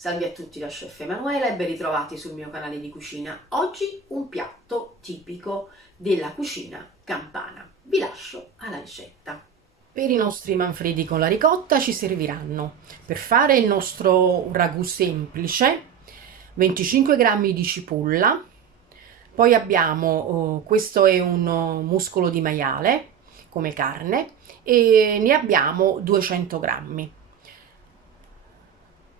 Salve a tutti da Chef Emanuela e ben ritrovati sul mio canale di cucina. Oggi un piatto tipico della cucina campana. Vi lascio alla ricetta. Per i nostri manfredi con la ricotta ci serviranno, per fare il nostro ragù semplice, 25 grammi di cipolla, poi abbiamo, questo è un muscolo di maiale come carne e ne abbiamo 200 grammi.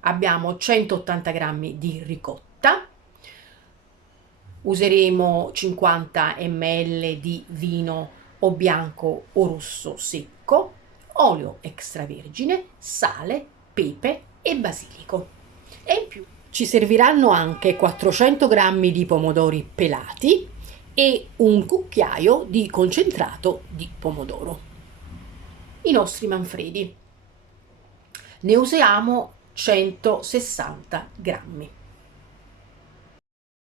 Abbiamo 180 grammi di ricotta, useremo 50 ml di vino o bianco o rosso secco, olio extravergine, sale, pepe e basilico. E in più ci serviranno anche 400 grammi di pomodori pelati e un cucchiaio di concentrato di pomodoro. I nostri manfredi. Ne usiamo 160 grammi.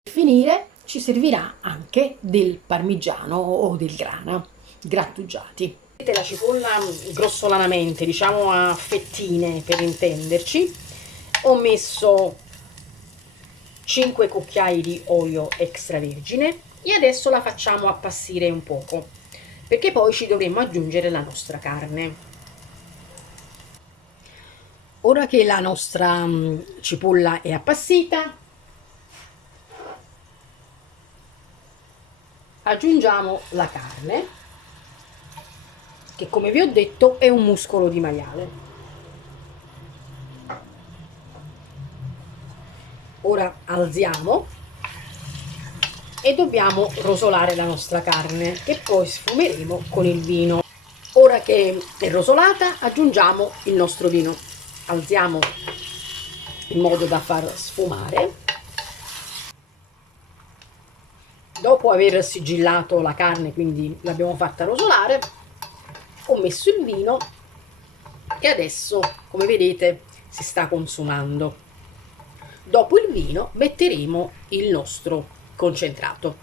Per finire ci servirà anche del parmigiano o del grana grattugiati. Mettete la cipolla grossolanamente, diciamo a fettine per intenderci. Ho messo 5 cucchiai di olio extravergine e adesso la facciamo appassire un poco, perché poi ci dovremo aggiungere la nostra carne. Ora che la nostra cipolla è appassita, aggiungiamo la carne, che come vi ho detto è un muscolo di maiale. Ora alziamo e dobbiamo rosolare la nostra carne, che poi sfumeremo con il vino. Ora che è rosolata, aggiungiamo il nostro vino. Alziamo in modo da far sfumare. Dopo aver sigillato la carne, quindi l'abbiamo fatta rosolare, ho messo il vino e adesso, come vedete, si sta consumando. Dopo il vino metteremo il nostro concentrato.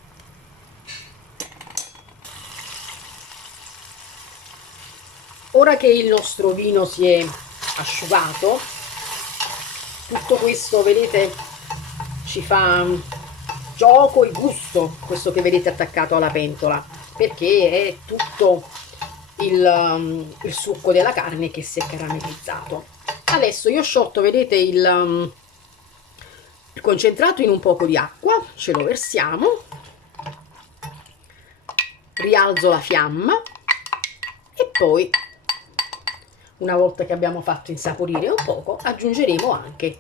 Ora che il nostro vino si è asciugato, tutto questo, vedete, ci fa gioco e gusto, questo che vedete attaccato alla pentola, perché è tutto il succo della carne che si è caramellizzato. Adesso io ho sciolto, vedete, il concentrato in un poco di acqua, ce lo versiamo, rialzo la fiamma e poi, una volta che abbiamo fatto insaporire un poco, aggiungeremo anche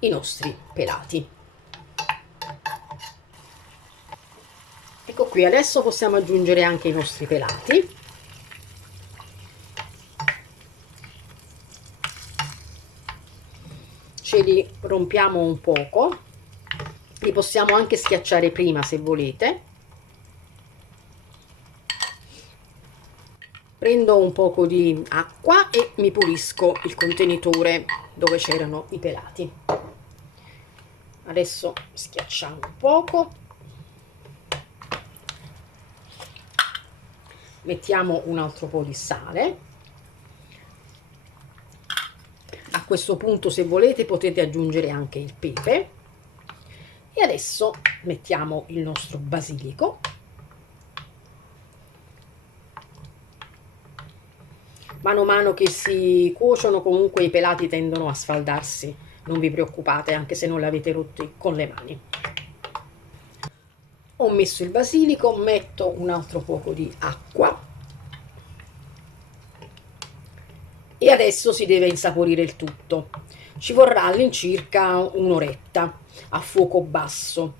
i nostri pelati. Ecco qui, adesso possiamo aggiungere anche i nostri pelati. Ce li rompiamo un poco, li possiamo anche schiacciare prima se volete. Prendo un poco di acqua e mi pulisco il contenitore dove c'erano i pelati. Adesso schiacciamo un poco, mettiamo un altro po' di sale. A questo punto, se volete, potete aggiungere anche il pepe. E adesso mettiamo il nostro basilico. Mano a mano che si cuociono, comunque i pelati tendono a sfaldarsi, non vi preoccupate, anche se non li avete rotti con le mani. Ho messo il basilico, metto un altro poco di acqua e adesso si deve insaporire il tutto. Ci vorrà all'incirca un'oretta a fuoco basso.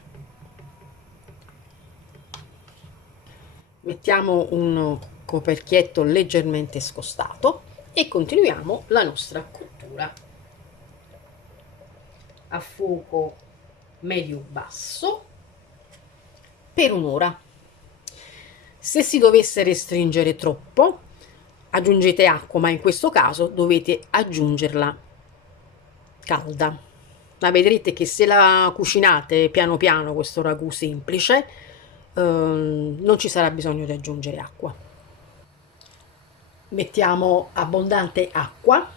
Mettiamo un coperchietto leggermente scostato e continuiamo la nostra cottura a fuoco medio-basso per un'ora. Se si dovesse restringere troppo, aggiungete acqua, ma in questo caso dovete aggiungerla calda. Ma vedrete che se la cucinate piano piano questo ragù semplice, non ci sarà bisogno di aggiungere acqua. Mettiamo abbondante acqua,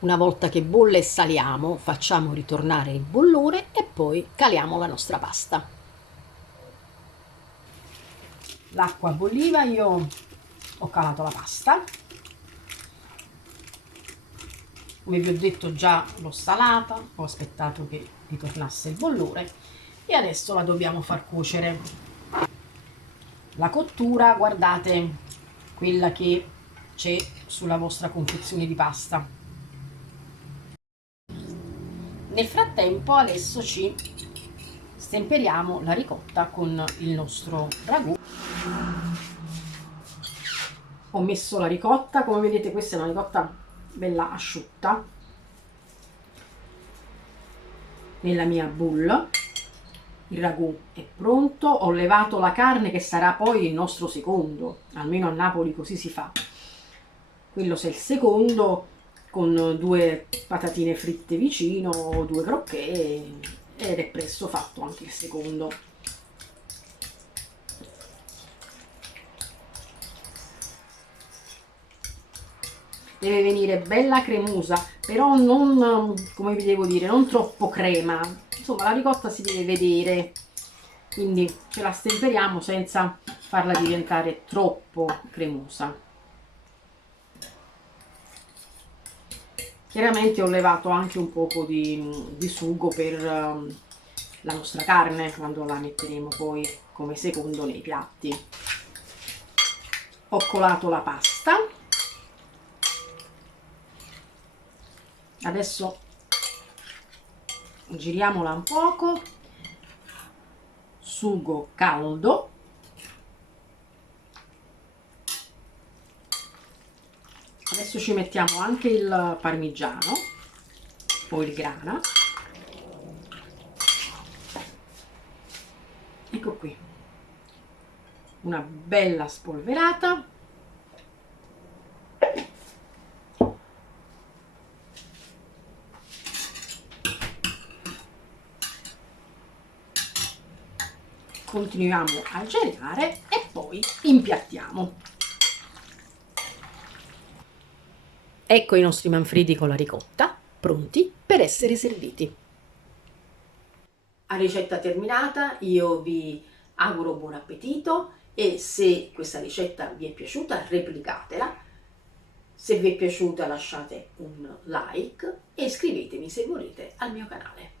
Una volta che bolle saliamo, facciamo ritornare il bollore e poi caliamo la nostra pasta. L'acqua bolliva, io ho calato la pasta. Come vi ho detto già l'ho salata, ho aspettato che ritornasse il bollore e adesso la dobbiamo far cuocere. La cottura, guardate quella che c'è sulla vostra confezione di pasta. Nel frattempo adesso ci stemperiamo la ricotta con il nostro ragù. Ho messo la ricotta, come vedete questa è una ricotta bella asciutta, nella mia bowl. Il ragù è pronto, ho levato la carne che sarà poi il nostro secondo, almeno a Napoli così si fa. Quello è il secondo, con 2 patatine fritte vicino, 2 crocchè, ed è presto fatto anche il secondo. Deve venire bella cremosa, però non, come vi devo dire, non troppo crema. Insomma, la ricotta si deve vedere, quindi ce la stemperiamo senza farla diventare troppo cremosa. Chiaramente ho levato anche un poco di sugo per la nostra carne, quando la metteremo poi come secondo nei piatti. Ho colato la pasta. Adesso giriamola un poco, sugo caldo, adesso ci mettiamo anche il parmigiano o il grana, ecco qui, una bella spolverata. Continuiamo a girare e poi impiattiamo. Ecco i nostri manfredi con la ricotta, pronti per essere serviti. A ricetta terminata, io vi auguro buon appetito e se questa ricetta vi è piaciuta replicatela. Se vi è piaciuta lasciate un like e iscrivetevi se volete al mio canale.